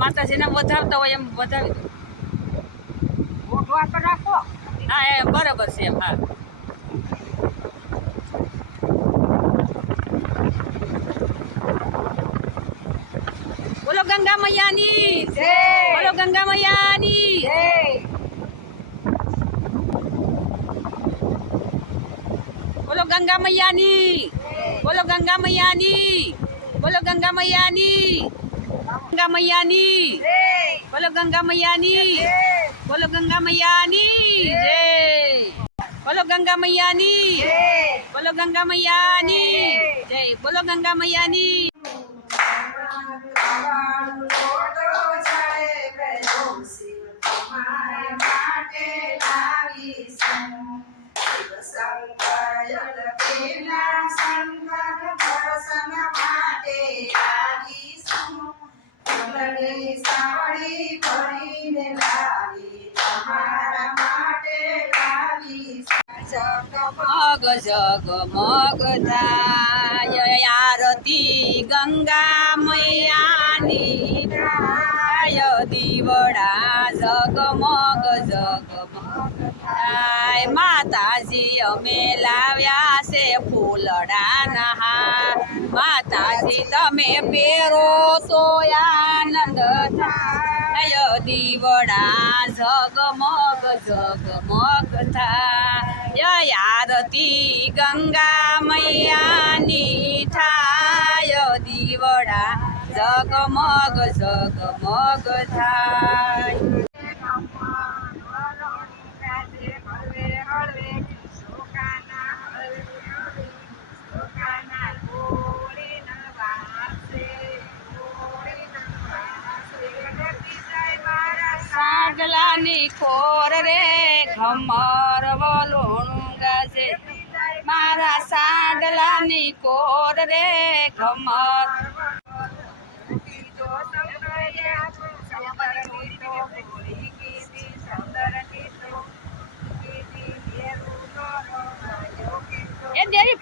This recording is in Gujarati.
માતાજીને વધાવતા હોય એમ વધાવી દો. હા એ બરાબર છે એમ. હા બોલો ગંગા મૈયાની જય. બોલો ગંગા મૈયાની જય. બોલો ગંગા મૈયાની. બોલો ગંગા મૈયાની. બોલો ગંગા મૈયાની. ગંગા મૈયાની બોલો ગંગા મૈયાની. બોલો ગંગા મૈયાની જય. બોલો ગંગા મૈયાની. બોલો ગંગા મૈયાની જય. બોલો ગંગા મૈયાની. સાડી ભરીને લાવી તમારા માટે લાવી. જગમગ જગમગ થાય આરતી ગંગા મૈયાની થાય. દીવડા જગમગ જગમગ થાય. માતાજી અમે લાવ્યા છે ફૂલડા નહા. માતાજી તમે પહેરો તો આનંદ થાય. દીવડા જગમગ જગમગ થાય. આરતી ગંગા મૈયાની થાય. દીવડા જગમગ જગમગ થાય. સાગલાની ખોર રે ખમર વલોણું ગાજે. મારા સાગલાની કોર રે ખમર. એ દેરી